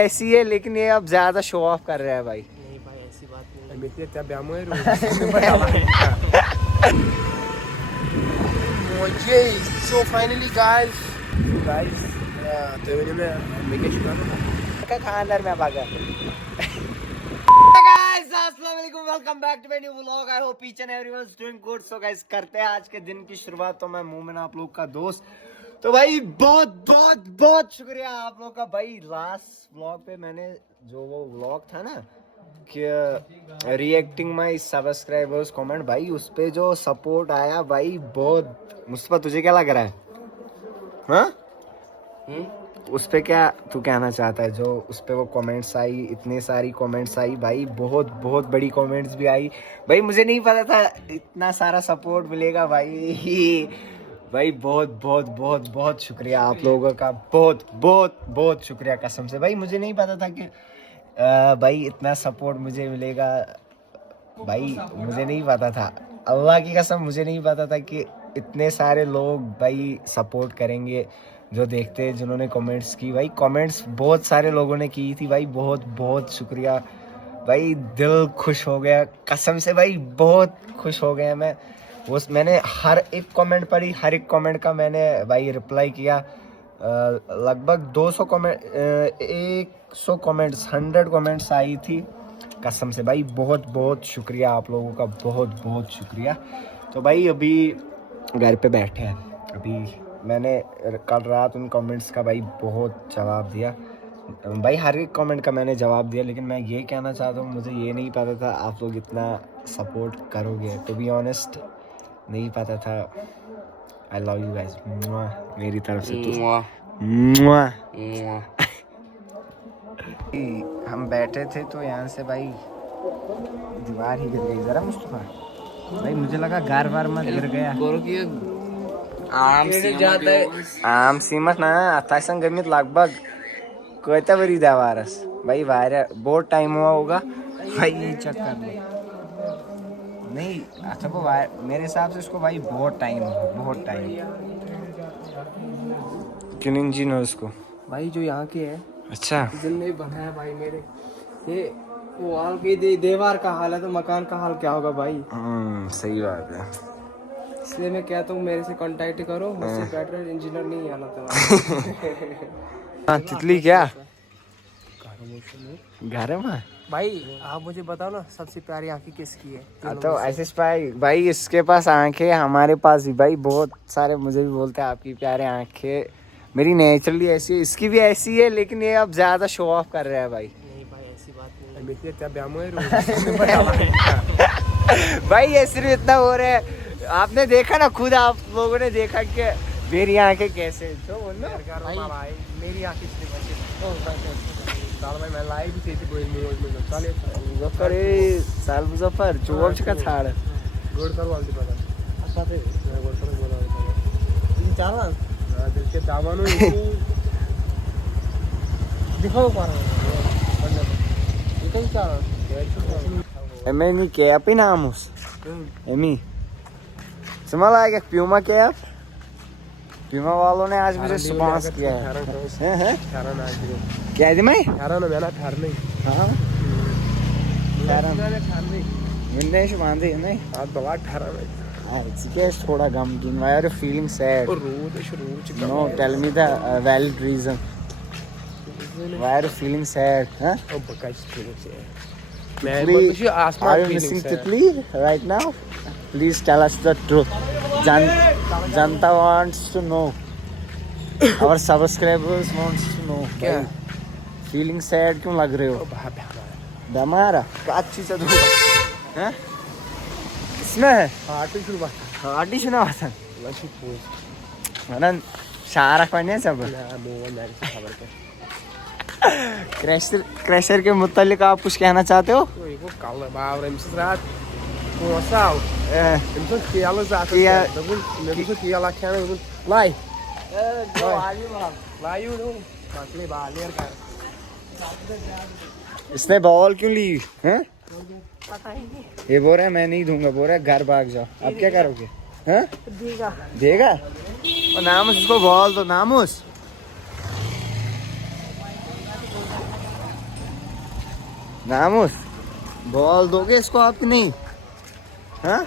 ऐसी है, लेकिन ये अब ज्यादा शो ऑफ कर रहा है भाई। नहीं भाई ऐसी बात नहीं। मुझे सो फाइनली गाइस तो खानदार में भागा। Welcome back to my new vlog. I hope each and everyone is doing good. So guys, करते हैं आज के दिन की शुरुआत। तो मैं मोमिन, आप लोग का दोस्त। तो भाई बहुत बहुत बहुत शुक्रिया आप लोग का भाई। लास्ट व्लॉग पे मैंने जो वो व्लॉग था ना कि रिएक्टिंग माय सब्सक्राइबर्स कमेंट, भाई उस पे जो सपोर्ट आया भाई बहुत। मुस्तफा तुझे क्या लग रहा है? हाँ उस पे क्या तू कहना चाहता है? जो उस पे वो कमेंट्स आई, इतने सारी कमेंट्स आई भाई, बहुत बहुत बड़ी कमेंट्स भी आई भाई। मुझे नहीं पता था इतना सारा सपोर्ट मिलेगा भाई। भाई बहुत बहुत बहुत बहुत शुक्रिया आप लोगों का, बहुत बहुत बहुत शुक्रिया कसम से भाई। मुझे नहीं पता था कि भाई इतना सपोर्ट मुझे मिलेगा भाई। मुझे नहीं पता था, अल्लाह की कसम मुझे नहीं पता था कि इतने सारे लोग भाई सपोर्ट करेंगे जो देखते हैं, जिन्होंने कमेंट्स की भाई। कमेंट्स बहुत सारे लोगों ने की थी भाई, बहुत बहुत शुक्रिया भाई। दिल खुश हो गया कसम से भाई, बहुत खुश हो गया मैं। मैंने हर एक कमेंट पर ही, हर एक कमेंट का मैंने भाई रिप्लाई किया। लगभग 200 कमेंट, 100 कमेंट्स, 100 कमेंट्स आई थी कसम से भाई। बहुत बहुत शुक्रिया आप लोगों का, बहुत बहुत शुक्रिया। तो भाई अभी घर पे बैठे हैं। अभी मैंने कल रात उन कमेंट्स का भाई बहुत जवाब दिया भाई, हर एक कमेंट का मैंने जवाब दिया। लेकिन मैं ये कहना चाहता हूँ, मुझे ये नहीं पता था आप लोग इतना सपोर्ट करोगे। टू बी ऑनेस्ट नहीं पता था। आई लव यू गाइस, मेरी तरफ से तो हम बैठे थे तो यहाँ से भाई दीवार ही गिर गई। जरा मुस्तफा भाई, मुझे लगा घर बार मत गिर गया। आम सीमत ना अथासन गमित लगभग कोयता बरी दवारस भाई। वायरा बहुत टाइम हुआ होगा भाई। ये चेक कर लो। नहीं अच्छा को मेरे हिसाब से इसको भाई बहुत टाइम हुआ, बहुत टाइम। क्यों इंजन हो उसको भाई जो यहाँ के है, अच्छा जिनने बनाया भाई मेरे ये वो वाल की दीवार का हाल है, तो मकान का हाल क्या होगा भाई। सही बात है। इसलिए मैं कहता हूँ मेरे से कांटेक्ट करो, मुझसे बेटर इंजीनियर नहीं आना तुम्हारा। तितली क्या घर में भाई आप मुझे बताओ ना, सबसे प्यारी आंखें किसकी है? तो ऐसे भाई इसके पास आंखें, हमारे पास भी भाई बहुत सारे मुझे भी बोलते हैं आपकी प्यारे आंखें। मेरी नेचुरली ऐसी है, इसकी भी ऐसी है, लेकिन ये अब ज्यादा शो ऑफ कर रहा है भाई। नहीं भाई ऐसी बात नहीं। भाई ये सिर्फ इतना हो रहा है, आपने देखा ना, खुद आप लोगों ने देखा कि मेरी आंखें कैसे जो बोलो भाई मेरी आंखें मुजफ्फर साल मुजफ्फर जोर का छाड़ एमी नहीं कैप ही नाम उस एमी समझ आएगा। प्यूमा कैप, प्यूमा वालों ने आज मुझे स्पॉन्स किया है। क्या दी मैं थोड़ा गमगीन। Why are you feeling sad? No, tell me the valid reason. Why are you feeling sad? Huh? Titli, are you missing Titli right now? Please tell us the truth. Janta wants to know. Our subscribers wants to know. क्या? Feeling sad क्यों लग रहे हो? बीमार अच्छी से धूप हैं? किसमें है? हार्टी सुना वासन मनन शारा कौन है सब? क्रैशर के मुतालिक आप कुछ कहना चाहते हो? इसने बॉल क्यों ली हैं? पता ही नहीं। ये बोल रहा है मैं नहीं दूंगा, बोल रहा है घर भाग जाओ। अब क्या करोगे? हैं? देगा और नामुस, उसको बॉल दो नामुस। नामुस बॉल दोगे इसको आप नहीं? हाँ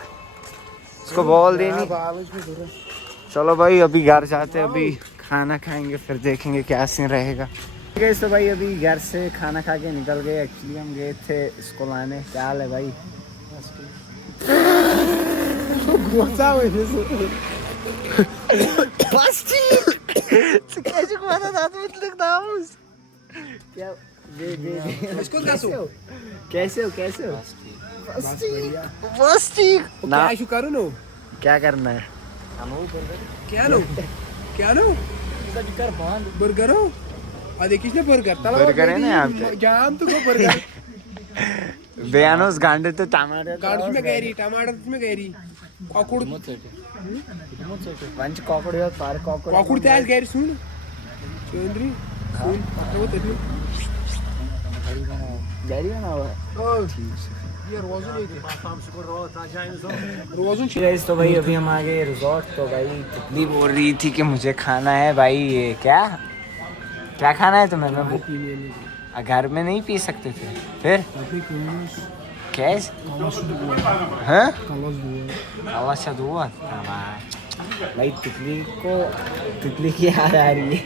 इसको बॉल देनी। चलो भाई अभी घर जाते हैं, अभी खाना खाएंगे फिर देखेंगे क्या सीन रहेगा। तो भाई अभी घर से खाना खा के निकल गए। एक्चुअली हम गए थे इसको लाने। क्या हाल है भाई? कैसे हो? बस ठीक ना। क्या करना है? बर्गर है ना यहाँ पे। बयानोस गांडे तो टमाटर पंच कॉकड़ पार कॉकड़ गैरी बना हुआ है। तो भाई अभी हम आ गए रिजॉर्ट। तो भाई तितली बोल रही थी कि मुझे खाना है भाई। ये क्या खाना है तुम्हें? मैं घर में नहीं पी सकते थे फिर कैसे? हाँ अच्छा दुआ भाई। तितली की याद आ रही है।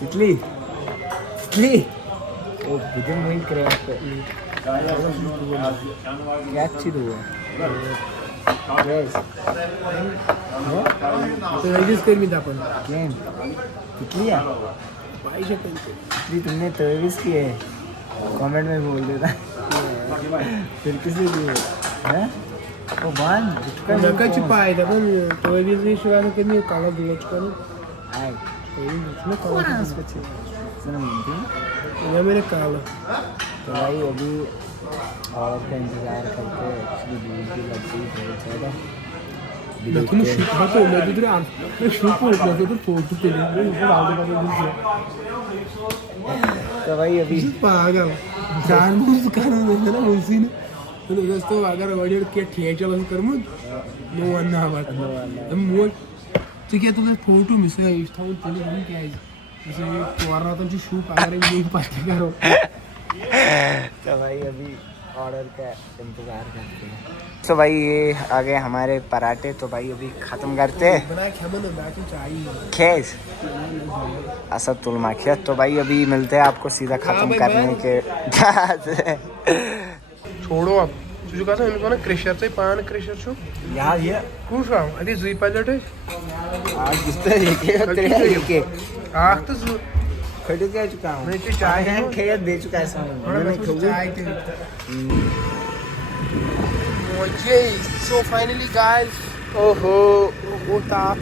तितली ओ बिजन वही करे आपको क्या अच्छी दुआ तितली तुमने तवीज़ की है कमेंट में बोल देता। फिर किसी दिए हैं वो बांध मेरे काला। तो भाई अभी और का इंतज़ार करते हैं। एक्चुअली दूध की लगी बहुत ज़्यादा। तो भाई अभी पागल दोस्तों अगर ऑडियो के थिएटर बंद कर मुझ नो वन ना बात मोर तो क्या तुझे फोटो मिस है इस था तेरे हम क्या है जैसे तुम्हारा तो जो शू पाकर ये पाते करो। तो भाई अभी ऑर्डर का इंतज़ार करते हैं। तो भाई ये आ गए हमारे पराठे। तो भाई अभी ख़त्म करते हैं खेस असदुल माखियत। तो भाई अभी मिलते हैं आपको सीधा ख़त्म करने के छोड़ो आप तुझे कहा था ना क्रेशर से पान क्रेशर छो यार ये कुछ रहा अरे जुई पायलट है आज किस के आख तो खड़े क्या चुका हूँ। मैं तो चाय है खेत दे चुका है मैंने मुझे सो फाइनली गाइस ओहो वो ताप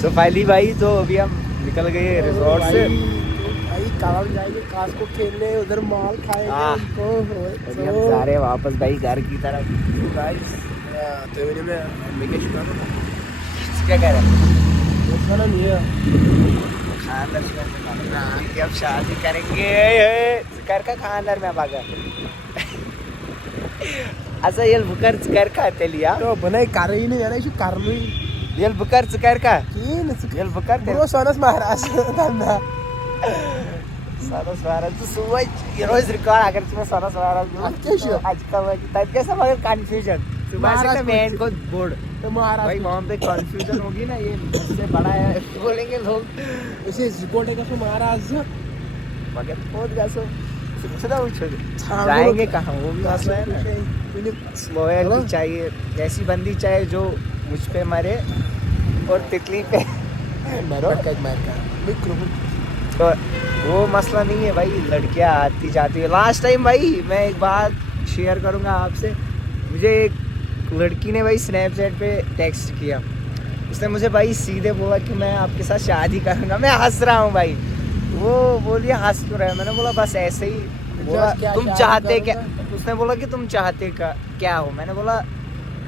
सो फाइनली भाई तो अभी हम निकल गए रिजॉर्ट से। काला जाएंगे कास को खेलने उधर माल खाएंगे। अभी हम जा रहे हैं वापस भाई घर की तरफ। गाइस तो मैं क्या शुक्र क्या कह रहे हैं? खाना नहीं है खानदार अब शादी करेंगे कर का खानदार में भागा असं येल बुकर कर का तेलिया तो बनाई कारही नाही यार कारणी येल बुकर कर का येल बुकर ते सोनस महाराज धंदा सोनस महाराज सुबह रोज रिकॉर्ड आकर तुम्हें सोनस महाराज आज का तब कैसा मगर कंफ्यूजन सुबह से मैन को बोर्ड तो महाराज भाई वहाँ पे कंफ्यूजन होगी ना। ये इससे बड़ा है बोलेंगे लोग इसे रिपोर्ट है कसो महाराज मगर बहुत गासो जाएंगे कहाँ वो भी मसला है ना। लॉयल्टी चाहिए ऐसी बंदी चाहिए जो मुझ पे मरे और तितली पे तो वो मसला नहीं है भाई। लड़कियां आती जाती है। लास्ट टाइम भाई मैं एक बात शेयर करूंगा आपसे। मुझे एक लड़की ने भाई स्नैपचैट पे टेक्स्ट किया। उसने मुझे भाई सीधे बोला कि मैं आपके साथ शादी करूंगा। मैं हंस रहा हूँ भाई। वो बोलिए हंस क्यों रहा है? मैंने बोला बस ऐसे ही। बोला तुम चाहते क्या? उसने बोला कि तुम चाहते क्या हो? मैंने बोला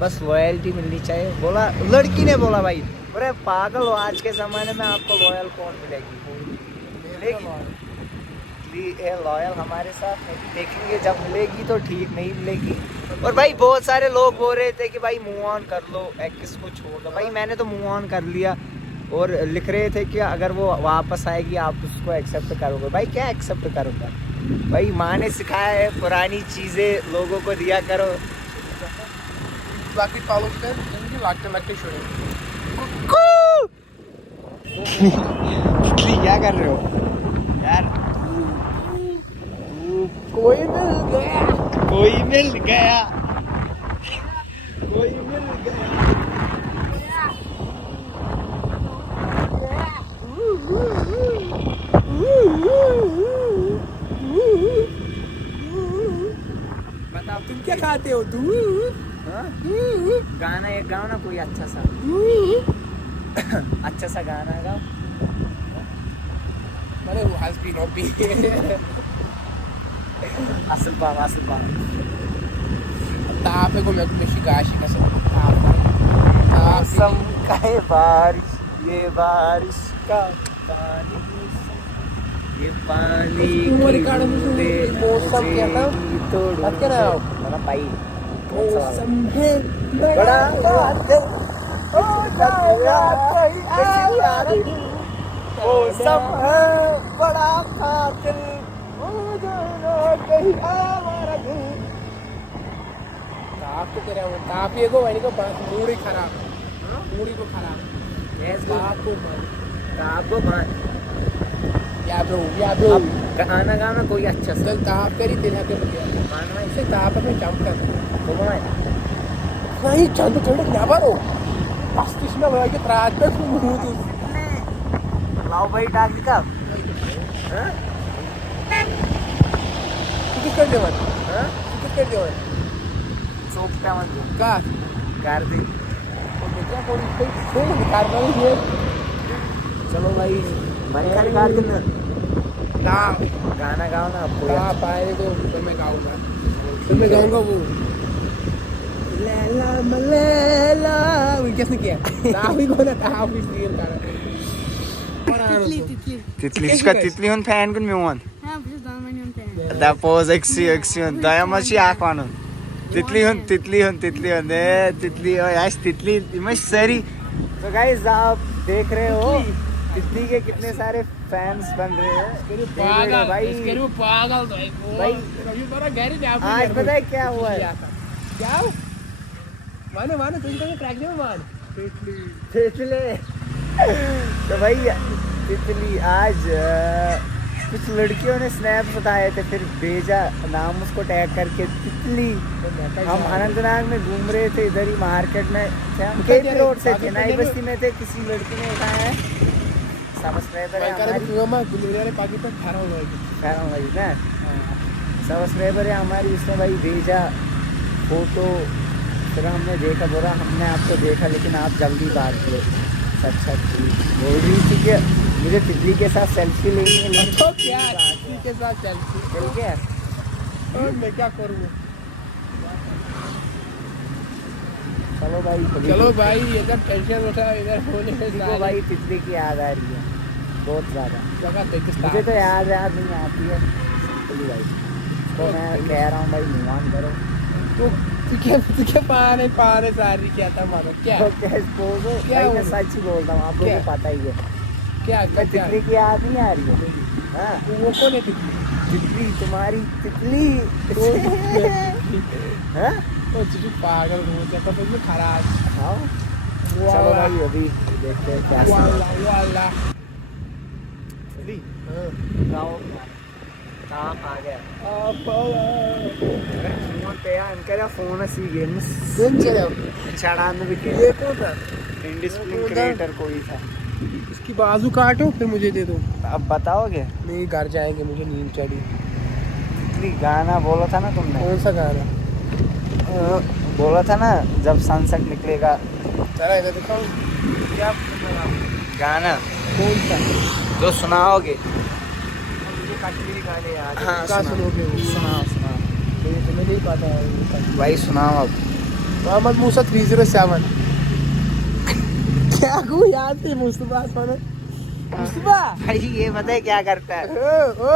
बस लॉयल्टी मिलनी चाहिए। बोला लड़की ने बोला भाई अरे पागल हो आज के ज़माने में आपको लॉयल कौन मिलेगी? लॉयल हमारे साथ देखेंगे जब मिलेगी तो ठीक, नहीं मिलेगी। और भाई बहुत सारे लोग बोल रहे थे कि भाई मूव ऑन कर लो, एक्स को छोड़ दो। भाई मैंने तो मूव ऑन कर लिया। और लिख रहे थे कि अगर वो वापस आएगी आप उसको एक्सेप्ट करोगे। भाई क्या एक्सेप्ट करूँगा भाई, माँ ने सिखाया है पुरानी चीज़ें लोगों को दिया करो। बाकी कॉलेज पे लगते छोड़े। क्या कर रहे हो यार? कोई मिल गया, कोई मिल गया, कोई मिल गया। बताओ तुम क्या खाते हो? तू गाना एक गाओ ना, कोई अच्छा सा अच्छा सा गाना गाओ। मैंने वो हंस भी असुबा तापे को मैं शिकायत का सब मौसम का है बारिश, ये बारिश का पानी, ये पानी तुम्हारे की कारण बूंदें मौसम क्या था? तोड़ो। बात क्या ना हो? मेरा भाई मौसम है बड़ा कातिल हो जाएगा कोई आवारा। मौसम है बड़ा कातिल हो जाएगा कोई आवारा। ताप तो तेरा ताप ये को वाली को मूड ही खराब, मूड ही को खराब। यस ताप को आपको या ब्रो अब गाना गाना कोई अच्छा सा चल ताप करी तेरा के मानवा इसे ताप में जंप कर तो नहीं चंद चंद क्या बारो बस किसने बोला कि रात पे मुंह तू लाओ भाई डाक दिखा। किस कर देवन किस कर देवन सोप का मत का कर दे। और बेटा कोई कोई निकाल रहा है। चलो भाई मैंने खाली गा देना ना गाना गाओ ना आपको ना पाए तो फिर मैं गाऊंगा, फिर मैं गाऊंगा वो लैला मलैला वो किसने किया? तावी को ना तावी सीरियल का तितली इसका तितली हूँ फैन कुन में वन दा पोज एक्सी दया मची आकवानो तितली हूँ तितली ओ यार तितली मैं सरी। तो गाइस आप देख रहे हो तितली के कितने सारे फैंस बन रहे हैं। पागल भाई इसके लिए पागल तो भाई अभी बड़ा गहरी में आप आज पता है क्या हुआ है? क्या माने तुम तो ट्रैक में मान तितली तो भाई तितली आज कुछ लड़कियों ने स्नैप बताए थे, फिर भेजा नाम उसको टैग करके तितली। हम अनंतनाग में घूम रहे थे, इधर ही मार्केट में केपी रोड से थे, नई बस्ती में थे। किसी लड़की ने उठाया है सब्सक्राइबर है सब्सक्राइबर है हमारी, उसने भाई भेजा फोटो, फिर हमने देखा, बोला हमने आपको देखा लेकिन आप जल्दी बात करो। अच्छा बोल रही थी कि मुझे तितली के साथ सेल्फी लेनी है, लेकिन तो क्या तितली के साथ सेल्फी चल गया। और मैं क्या करूँ? चलो भाई चलो भाई इधर टेंशन उठा, इधर होने को भाई तितली की याद आ रही है बहुत ज़्यादा। जगह मुझे तो याद नहीं आती है तितली भाई, तो मैं कह रहा हूँ भाई नुमान करो। तुझे पाने सारी क्या था मानो क्या क्या मैं सच ही बोल रहा हूँ, आप लोगों को पता ही है क्या मैं तितली की याद नहीं आ रही है। हाँ वो कौन है तितली? तुम्हारी तितली हाँ तो तुझे पागल हो जाता तो खराब। हाँ चलो भाई अभी देखते हैं क्या वाला गाओ कहाँ आ गया फोन पे यार इनका फोन सी गेम चढ़ाने भी के ये कौन था? इंडिस्प्लिन क्रिएटर कोई था। इसकी बाजू काटो फिर मुझे दे दो। अब बताओगे? नहीं घर जाएंगे, मुझे नींद चढ़ी। तितली गाना बोला था ना तुमने? कौन सा गाना बोला था ना जब सनसेट निकलेगा? चला इधर दिखाओ क्या गाना कौन सा जो सुनाओगे? गाने याद हाँ क्या सुनोगे? सुनाओ तुम्हें नहीं पता है भाई सुनाओ अब। मोहम्मद मूसा 307 क्या को याद थी मुस्तफा भाई ये पता है क्या करता है? ओ